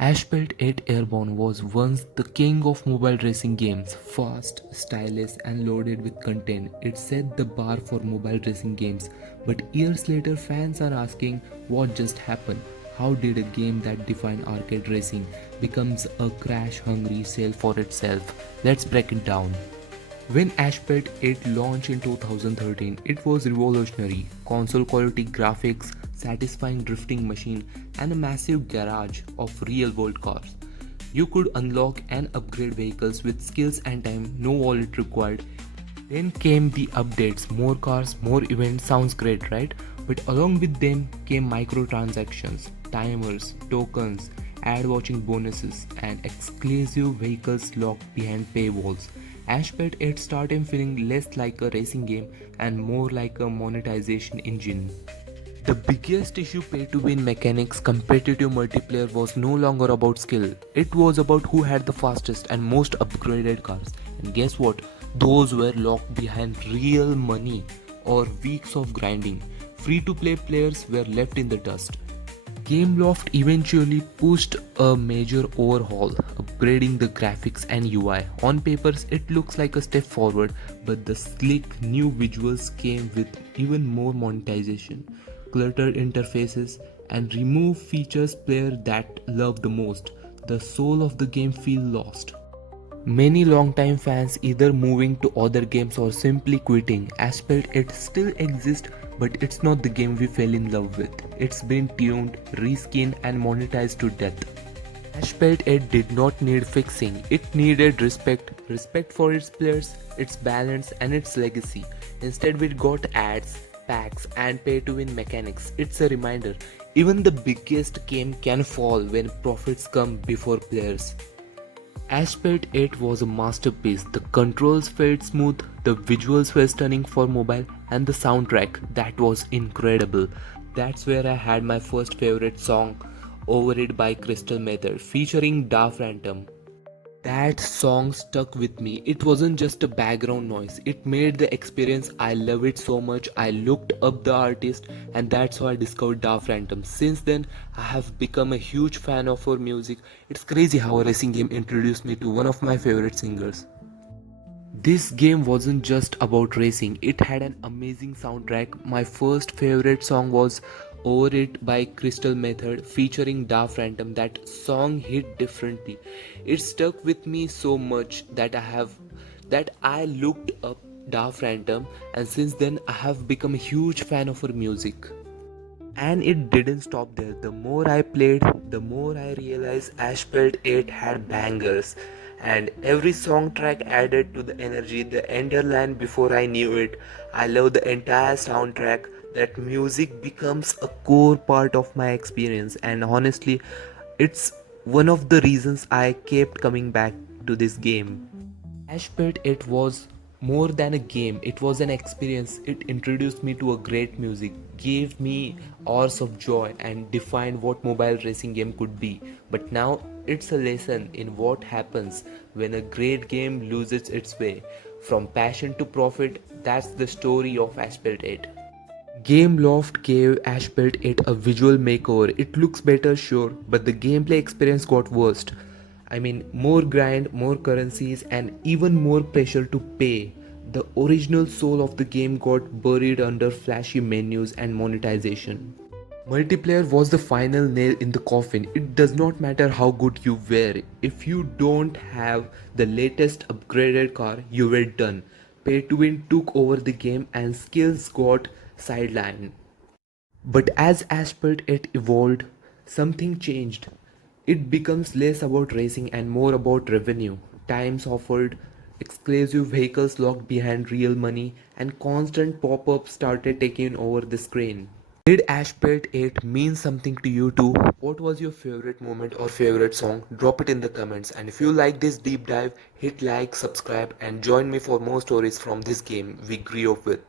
Asphalt 8 Airborne was once the king of mobile racing games, fast, stylish, and loaded with content. It set the bar for mobile racing games, but years later, fans are asking what just happened. How did a game that defined arcade racing becomes a crash-hungry sale for itself? Let's break it down. When Asphalt 8 launched in 2013, it was revolutionary. Console quality graphics, satisfying drifting machine, and a massive garage of real-world cars. You could unlock and upgrade vehicles with skills and time, no wallet required. Then came the updates, more cars, more events, sounds great, right? But along with them came microtransactions, timers, tokens, ad watching bonuses, and exclusive vehicles locked behind paywalls. Asphalt 8 started feeling less like a racing game and more like a monetization engine. The biggest issue pay to win mechanics competitive multiplayer was no longer about skill. It was about who had the fastest and most upgraded cars. And guess what? Those were locked behind real money or weeks of grinding. Free to play players were left in the dust. Gameloft eventually pushed a major overhaul, upgrading the graphics and UI. On papers, it looks like a step forward, but the slick new visuals came with even more monetization, cluttered interfaces, and removed features players that love the most. The soul of the game feel lost. Many longtime fans either moving to other games or simply quitting. Asphalt it still exists, but it's not the game we fell in love with. It's been tuned, reskinned and monetized to death. Asphalt 8 did not need fixing, it needed respect. Respect for its players, its balance and its legacy. Instead we got ads, packs and pay to win mechanics. It's a reminder, even the biggest game can fall when profits come before players. Asphalt 8 was a masterpiece. The controls felt smooth, the visuals were stunning for mobile, and the soundtrack that was incredible. That's where I had my first favorite song, Over It by Crystal Method, featuring Da Phantom. That song stuck with me. It wasn't just a background noise, it made the experience. I love it so much. I looked up the artist, and that's how I discovered Da Phantom. Since then, I have become a huge fan of her music. It's crazy how a racing game introduced me to one of my favorite singers. This game wasn't just about racing, it had an amazing soundtrack. My first favorite song was Over It by Crystal Method featuring Da Phantom. That song hit differently. It stuck with me so much that I looked up Da Phantom, and since then I have become a huge fan of her music. And it didn't stop there. The more I played, the more I realized Asphalt 8 had bangers. And every song track added to the energy, the ender line before I knew it. I love the entire soundtrack. That music becomes a core part of my experience, and honestly, it's one of the reasons I kept coming back to this game. Ashpit, it was more than a game, it was an experience. It introduced me to a great music, gave me hours of joy, and defined what mobile racing game could be. But now it's a lesson in what happens when a great game loses its way. From passion to profit, that's the story of Asphalt 8. Gameloft gave Asphalt 8 a visual makeover. It looks better, sure, but the gameplay experience got worse. I mean, more grind, more currencies, and even more pressure to pay. The original soul of the game got buried under flashy menus and monetization. Multiplayer was the final nail in the coffin. It does not matter how good you were. If you don't have the latest upgraded car, you were done. Pay to win took over the game and skills got sidelined. But as Asphalt it evolved, something changed. It becomes less about racing and more about revenue. Times offered, exclusive vehicles locked behind real money, and constant pop-ups started taking over the screen. Did Asphalt 8 mean something to you too? What was your favorite moment or favorite song? Drop it in the comments. And if you like this deep dive, hit like, subscribe, and join me for more stories from this game we grew up with.